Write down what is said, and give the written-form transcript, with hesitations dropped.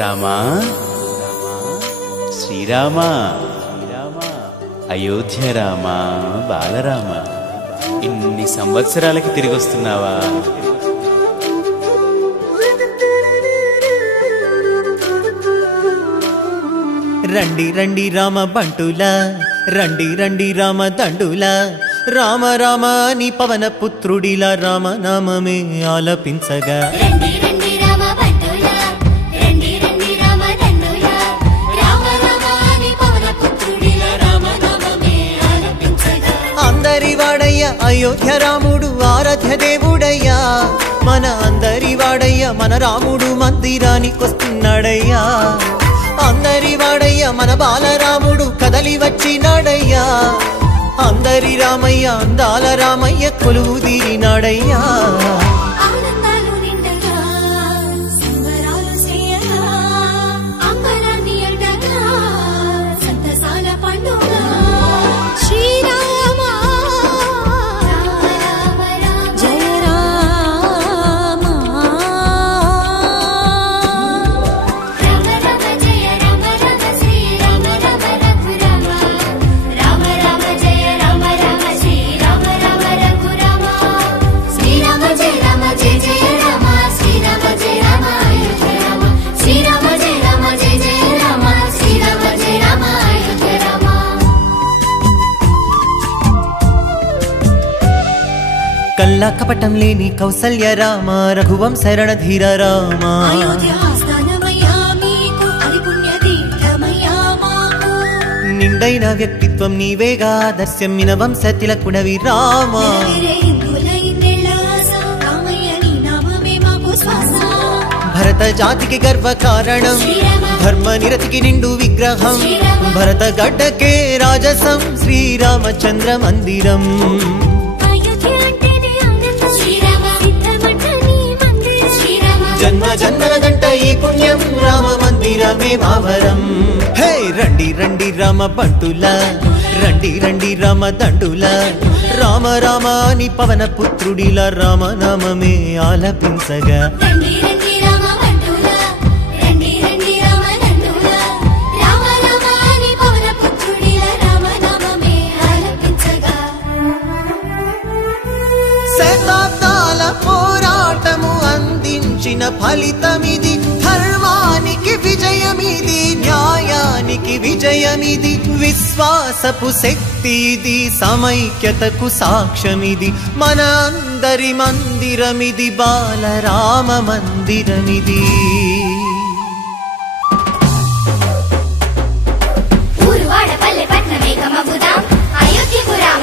రామా శ్రీరామా అయోధ్య రామా బాలరామ ఇన్ని సంవత్సరాలకి తిరిగి వస్తున్నావా? రండి రండి రామ బంటులా, రండి రండి రామ దండులా, రామ రామ నీ పవన పుత్రుడిలా రామ నామమే ఆలపించగా. రండి రండి రామ బంటులా, రండి రండి రామ దండులా, రామ రామ నీ పవన పుత్రుడిలా రామ నామమే ఆలపించగా. అందరి వాడయ్య అయోధ్య రాముడు ఆరాధ్య దేవుడయ్యా, మన అందరి వాడయ్య మన రాముడు మందిరానికొస్తున్నాడయ్యా. అందరి వాడయ్య మన బాలరాముడు కదలి వచ్చినాడయ్యా. అందరి రామయ్య అందాల రామయ్య కొలువు తీరినాడయ్యా. ఆనందాలు నిండగా సంబరాలు చేయగా, అంబరాన్ని అడ్డగా సంతసాల పండుగ. శ్రీరామ రామ రామ రామ జయ రామ, రామ రామ జయ రామ రామ శ్రీ రామ రామ రఘురామ, రామ రామ జయ రామ రామ శ్రీ రామ రామ రఘురామ. శ్రీరామ జయ రామ జయ జయ రామ, శ్రీరామ జయ రామ అయోధ్య రామ, శ్రీరామ జయ రామ జయ జయ రామ, శ్రీరామ జయ రామ అయోధ్య రామ. కల్లా కపటం లేని కౌసల్య రామ, రఘువంశ రణధీర రామ. అయోధ్య ఆస్థానమయ్యా మీకు, అది పుణ్య తీర్థమయ్యా మాకు. నిండైన వ్యక్తిత్వం నీవేగా, దర్శమ్మిన వంశ తిలకుడవి రామ. నిరగిరే హిందువుల ఇన్నేళ్ల ఆశ, రామయ్య నీ నామమే మాకు శ్వాస. భరత జాతికి గర్వ కారణం, శ్రీరామ ధర్మ నిరతికి నిండు విగ్రహం. శ్రీరామ భరత గడ్డకే రాజసం, శ్రీరామచంద్ర మందిరం. అయోధ్య అంటేనే ఆనందం, శ్రీరామ సిద్ధమంట నీ మందిరం. శ్రీరామ జన్మ జన్మలదంట ఈ పుణ్యం, రామ మందిరమే మావరం. హే రండి రండి రామ బంటులా, రండి రండి రామ దండులా, రామ రామ నీ పవన పుత్రుడిలా రామ నామమే ఆలపించగా. రండి రండి రామ బంటులా, రండి రండి రామ దండులా, రామ రామ నీ పవన పుత్రుడిలా రామ నామమే ఆలపించగా. శతాబ్దాల పోరాటము అందించిన ఫలితమిది, ధర్మానికి విజయమిది, న్యాయానికి విజయమిది, విశ్వాసపు శక్తి ఇది, సమైక్యతకు సాక్ష్యమిది, మన అందరి మందిరమిది, బాలరామ మందిరమిది. ఊరువాడ పల్లె పట్నమే కమబుదాం, అయోధ్యకు రామ